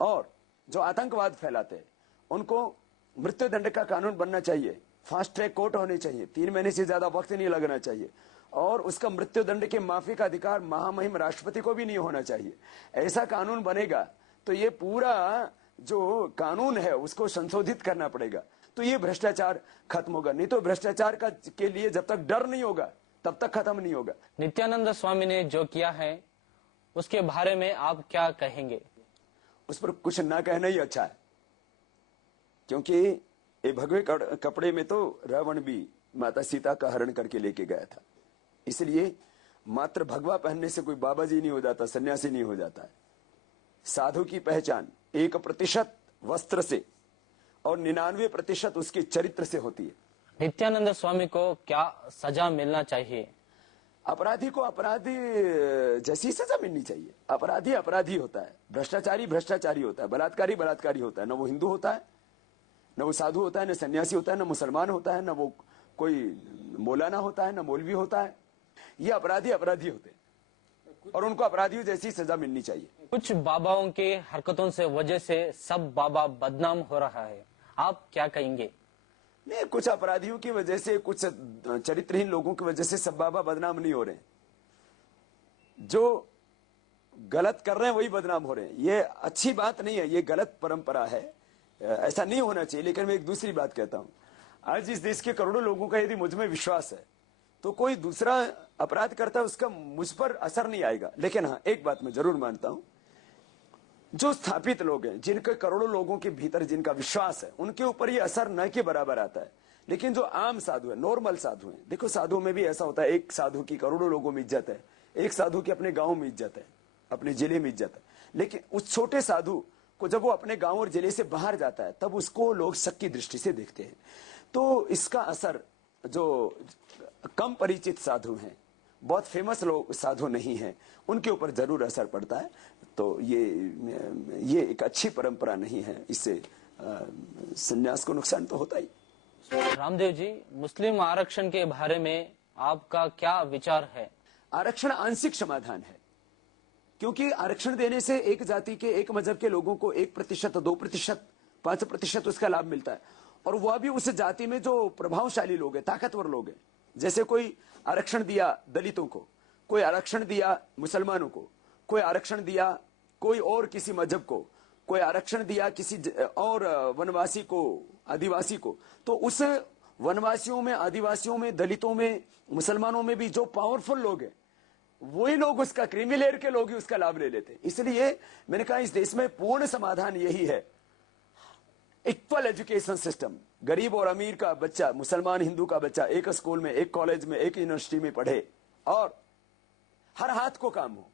और जो आतंकवाद फैलाते हैं उनको मृत्यु दंड का कानून बनना चाहिए, फास्ट ट्रैक कोर्ट होने चाहिए, 3 महीने से ज्यादा वक्त नहीं लगना चाहिए, और उसका मृत्यु दंड के माफी का अधिकार महामहिम राष्ट्रपति को भी नहीं होना चाहिए। ऐसा कानून बनेगा तो ये पूरा जो कानून है उसको संशोधित करना पड़ेगा, तो ये भ्रष्टाचार खत्म होगा। नहीं तो भ्रष्टाचार का के लिए जब तक डर नहीं होगा तब तक खत्म नहीं होगा। नित्यानंद स्वामी ने जो किया है उसके बारे में आप क्या कहेंगे? उस पर कुछ ना कहना ही अच्छा है, क्योंकि ये भगवे कपड़े में तो रावण भी माता सीता का हरण करके लेके गया था। इसलिए मात्र भगवा पहनने से कोई बाबा जी नहीं हो जाता, सन्यासी नहीं हो जाता है। साधु की पहचान 1% वस्त्र से और 99% उसके चरित्र से होती है। नित्यानंद स्वामी को क्या सजा मिलना चाहिए? अपराधी को अपराधी जैसी सजा मिलनी चाहिए। अपराधी अपराधी होता है, भ्रष्टाचारी भ्रष्टाचारी होता है, बलात्कारी बलात्कारी होता है। न वो हिंदू होता है, न वो साधु होता है, न सन्यासी होता है, न मुसलमान होता है, न वो कोई मौलाना होता है, न मौलवी होता है। ये अपराधी अपराधी होते हैं और उनको अपराधियों जैसी सजा मिलनी चाहिए। कुछ बाबाओं के हरकतों से वजह से सब बाबा बदनाम हो रहा है, आप क्या कहेंगे? नहीं, कुछ अपराधियों की वजह से, कुछ चरित्रहीन लोगों की वजह से सब बाबा बदनाम नहीं हो रहे। जो गलत कर रहे हैं वही बदनाम हो रहे हैं। ये अच्छी बात नहीं है, ये गलत परंपरा है, ऐसा नहीं होना चाहिए। लेकिन मैं एक दूसरी बात कहता हूं, आज इस देश के करोड़ों लोगों का यदि मुझ में विश्वास है तो कोई दूसरा अपराध करता है उसका मुझ पर असर नहीं आएगा। लेकिन हाँ, एक बात मैं जरूर मानता हूं, जो स्थापित लोग हैं, जिनके करोड़ों लोगों के भीतर जिनका विश्वास है, उनके ऊपर ये असर न के बराबर आता है। लेकिन जो आम साधु है, नॉर्मल साधु है, देखो साधुओं में भी ऐसा होता है, एक साधु की करोड़ों लोगों में इज्जत है, एक साधु की अपने गांव में इज्जत है, अपने जिले में इज्जत है। लेकिन उस छोटे साधु को जब वो अपने गांव और जिले से बाहर जाता है तब उसको लोग शक की दृष्टि से देखते हैं। तो इसका असर जो कम परिचित साधु हैं, बहुत फेमस लोग साधु नहीं हैं, उनके ऊपर जरूर असर पड़ता है। तो ये एक अच्छी परंपरा नहीं है, इससे संन्यास को नुकसान तो होता ही। रामदेव जी, मुस्लिम आरक्षण के बारे में आपका क्या विचार है? आरक्षण आंशिक समाधान है, क्योंकि आरक्षण देने से एक जाति के, एक मजहब के लोगों को 1%, 2%, 5% उसका लाभ मिलता है, और वह भी उस जाति में जो प्रभावशाली लोग हैं, ताकतवर लोग हैं। जैसे कोई आरक्षण दिया दलितों को, कोई आरक्षण दिया मुसलमानों को, कोई आरक्षण दिया कोई और किसी मजहब को, कोई आरक्षण दिया किसी और वनवासी को, आदिवासी को, तो उस वनवासियों में, आदिवासियों में, दलितों में, मुसलमानों में भी जो पावरफुल लोग हैं, वही लोग उसका, क्रीमी लेयर के लोग ही उसका लाभ ले लेते। इसलिए मैंने कहा इस देश में पूर्ण समाधान यही है, इक्वल एजुकेशन सिस्टम। गरीब और अमीर का बच्चा, मुसलमान हिंदू का बच्चा एक स्कूल में, एक कॉलेज में, एक यूनिवर्सिटी में पढ़े और हर हाथ को काम हो,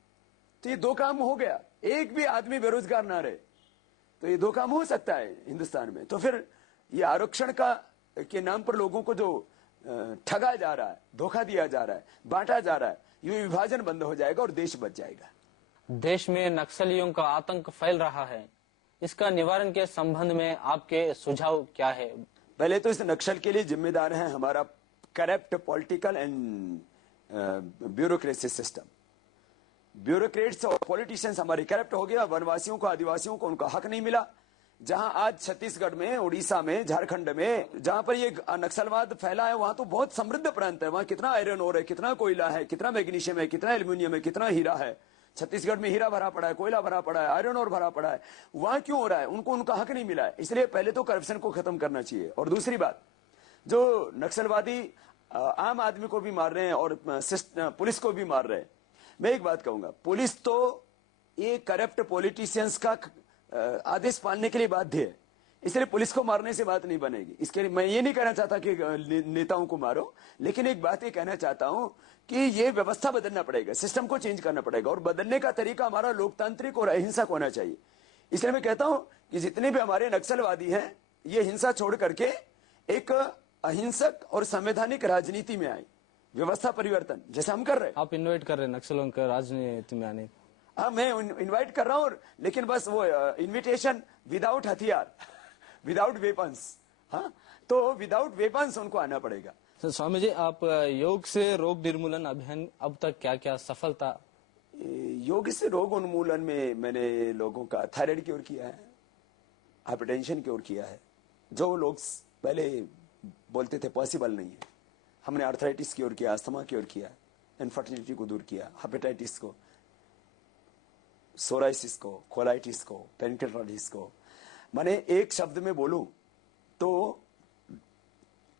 तो ये 2 काम हो गया। एक भी आदमी बेरोजगार ना रहे, तो ये 2 काम हो सकता है हिंदुस्तान में। तो फिर ये आरक्षण का के नाम पर लोगों को जो ठगा जा रहा है, धोखा दिया जा रहा है, बांटा जा रहा है, ये विभाजन बंद हो जाएगा और देश बच जाएगा। देश में नक्सलियों का आतंक फैल रहा है, इसका निवारण के संबंध में आपके सुझाव क्या है? पहले तो इस नक्सल के लिए जिम्मेदार है हमारा corrupt political and bureaucracy system. Bureaucrats और पॉलिटिशियंस हमारे करप्ट हो गया। वनवासियों को, आदिवासियों को उनका हक नहीं मिला। जहां आज छत्तीसगढ़ में, उड़ीसा में, झारखंड में, जहां पर ये नक्सलवाद फैला है, वहां तो बहुत समृद्ध प्रांत है, वहां कितना आयरन ओर है, कितना कोयला है, कितना मैग्नीशियम है, कितना एल्यूमिनियम है, कितना हीरा है। छत्तीसगढ़ में हीरा भरा पड़ा है, कोयला भरा पड़ा है, आयरन और भरा पड़ा है। वहां क्यों हो रहा है? उनको उनका हक नहीं मिला है। इसलिए पहले तो करप्शन को खत्म करना चाहिए। और दूसरी बात, जो नक्सलवादी आम आदमी को भी मार रहे हैं और पुलिस को भी मार रहे हैं, मैं एक बात कहूंगा, पुलिस तो ये करप्ट पॉलिटिशियंस का आदेश पालने के लिए बाध्य है, इसलिए पुलिस को मारने से बात नहीं बनेगी। इसके लिए मैं ये नहीं कहना चाहता कि नेताओं को मारो, लेकिन एक बात ये कहना चाहता हूं कि ये व्यवस्था बदलना पड़ेगा, सिस्टम को चेंज करना पड़ेगा, और बदलने का तरीका हमारा लोकतांत्रिक और अहिंसक होना चाहिए। इसलिए मैं कहता हूं कि जितने भी हमारे नक्सलवादी हैं, ये हिंसा छोड़ करके एक अहिंसक और संवैधानिक राजनीति में आए, व्यवस्था परिवर्तन जैसे हम कर रहे हैं। आप इन्वाइट कर रहे हैं नक्सलों का राजनीति में आने? हाँ, मैं इन्वाइट कर रहा हूं, लेकिन बस वो इन्विटेशन विदाउट हथियार, विदाउट वेपन्स। हाँ, तो विदाउट वेपन्स उनको आना पड़ेगा। तो स्वामी जी, आप योग से रोग निर्मूलन अभियान अब तक क्या क्या सफलता योग से रोग उन्मूलन में मैंने लोगों का थायराइड की ओर किया है, हाइपरटेंशन की ओर किया है। जो लोग पहले बोलते थे पॉसिबल नहीं है, हमने आर्थराइटिस की ओर किया, अस्थमा की ओर किया, इनफर्टिलिटी को दूर किया, हेपेटाइटिस को, सोराइसिस को, कोलाइटिस को, पेनक्रेटाइटिस को। माने एक शब्द में बोलूं तो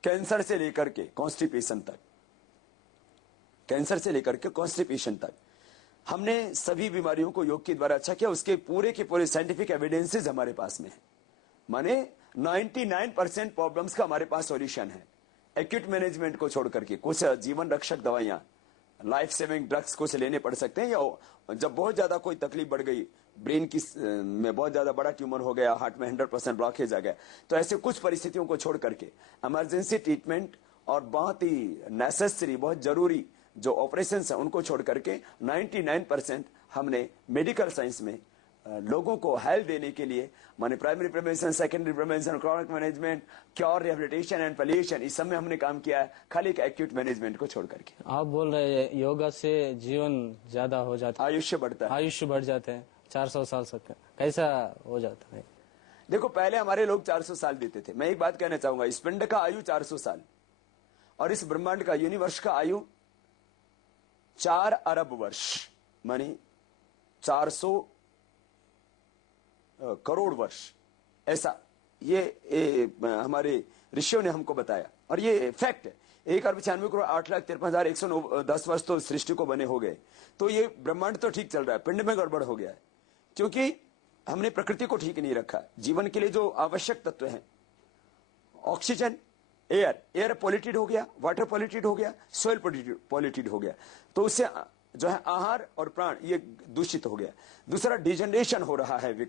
कैंसर से लेकर के कॉन्स्टिपेशन तक, कैंसर से लेकर के कॉन्स्टिपेशन तक हमने सभी बीमारियों को योग के द्वारा अच्छा किया। उसके पूरे के पूरे साइंटिफिक एविडेंसेस हमारे पास में है। माने 99% प्रॉब्लम्स का हमारे पास सॉल्यूशन है। एक्यूट मैनेजमेंट को छोड़ करके कुछ जीवन रक्षक दवाइयां, लाइफ सेविंग ड्रग्स कुछ लेने पड़ सकते हैं, या जब बहुत ज्यादा कोई तकलीफ बढ़ गई, ब्रेन की में बहुत ज्यादा बड़ा ट्यूमर हो गया, हार्ट में 100% ब्लॉकेज आ गया, तो ऐसे कुछ परिस्थितियों को छोड़ करके इमरजेंसी ट्रीटमेंट और बहुत ही नेसेसरी, बहुत जरूरी जो ऑपरेशन है उनको छोड़ करके 99% हमने मेडिकल साइंस में लोगों को हेल्थ देने के लिए, माने primary prevention, secondary prevention, chronic management, cure, rehabilitation and palliation, इस सब में हमने काम किया है, खाली एक एक्यूट मैनेजमेंट को छोड़ करके। आप बोल रहे हैं योगा से जीवन ज्यादा हो जाता है, आयुष्य बढ़ता है, आयुष्य बढ़ जाते हैं 400 साल तक, कैसा हो जाता है? देखो पहले हमारे लोग 400 साल देते थे। मैं एक बात कहना चाहूंगा, इस पिंड का आयु 400 साल और इस ब्रह्मांड का, यूनिवर्स का आयु 4 अरब वर्ष, मानी 400 करोड़ वर्ष, ऐसा ये हमारे ऋषियों ने हमको बताया और ये फैक्ट है। 1,96,08,53,110 वर्ष तो सृष्टि को बने हो गए, तो ये ब्रह्मांड तो ठीक चल रहा है, पिंड में गड़बड़ हो गया है क्योंकि हमने प्रकृति को ठीक नहीं रखा। जीवन के लिए जो आवश्यक तत्व हैं, ऑक्सीजन, एयर पॉल्यूटेड हो गया, वाटर पॉल्यूटेड हो गया, सोइल पॉल्यूटेड हो गया, तो उससे जो है आहार और प्राण ये दूषित हो गया। दूसरा डिजनरेशन हो रहा है